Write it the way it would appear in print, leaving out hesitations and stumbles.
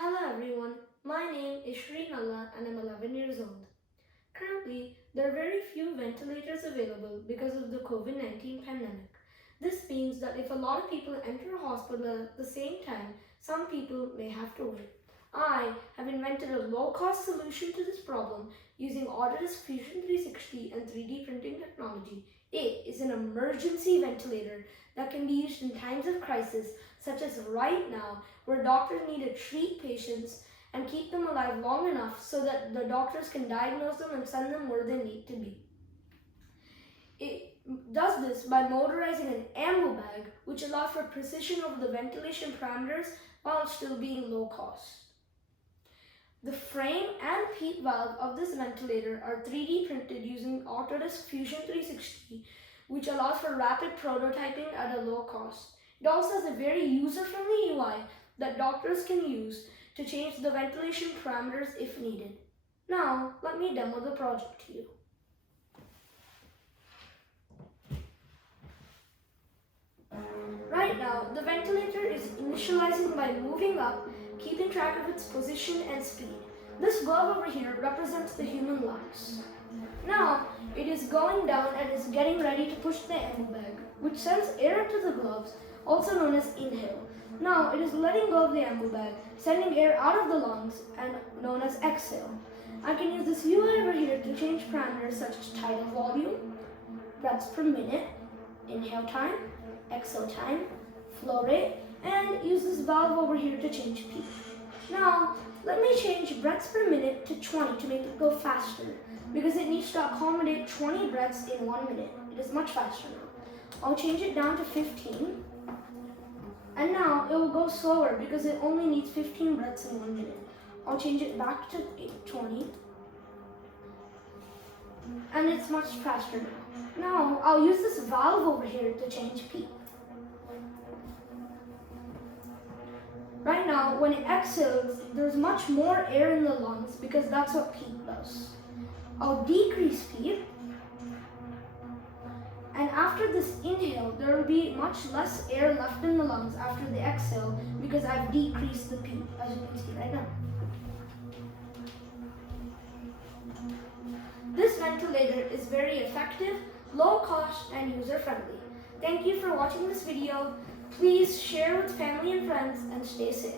Hello everyone, my name is Shri Nalla and I'm 11 years old. Currently, there are very few ventilators available because of the COVID-19 pandemic. This means that if a lot of people enter a hospital at the same time, some people may have to wait. I have invented a low-cost solution to this problem using Autodesk Fusion 360 and 3D printing technology. It is an emergency ventilator that can be used in times of crisis, such as right now, where doctors need to treat patients and keep them alive long enough so that the doctors can diagnose them and send them where they need to be. It does this by motorizing an ambu bag, which allows for precision over the ventilation parameters while still being low cost. The frame and PEEP valve of this ventilator are 3D printed using Autodesk Fusion 360, which allows for rapid prototyping at a low cost. It also has a very user-friendly UI that doctors can use to change the ventilation parameters if needed. Now, let me demo the project to you. Right now, the ventilator is initializing by moving up, keeping track of its position and speed. This glove over here represents the human lungs. Now, it is going down and is getting ready to push the ambu bag, which sends air to the gloves, also known as inhale. Now, it is letting go of the ambu bag, sending air out of the lungs, and known as exhale. I can use this UI over here to change parameters such as tidal volume, breaths per minute, inhale time, exhale time, flow rate, and use this valve over here to change peak. Now, let me change breaths per minute to 20 to make it go faster, because it needs to accommodate 20 breaths in 1 minute. It is much faster now. I'll change it down to 15, and now it will go slower because it only needs 15 breaths in 1 minute. I'll change it back to 20, and it's much faster now. Now, I'll use this valve over here to change peak. Right now, when it exhales, there's much more air in the lungs because that's what PEEP does. I'll decrease PEEP, and after this inhale, there will be much less air left in the lungs after the exhale because I've decreased the PEEP, as you can see right now. This ventilator is very effective, low cost, and user-friendly. Thank you for watching this video. Please share with family and friends and stay safe.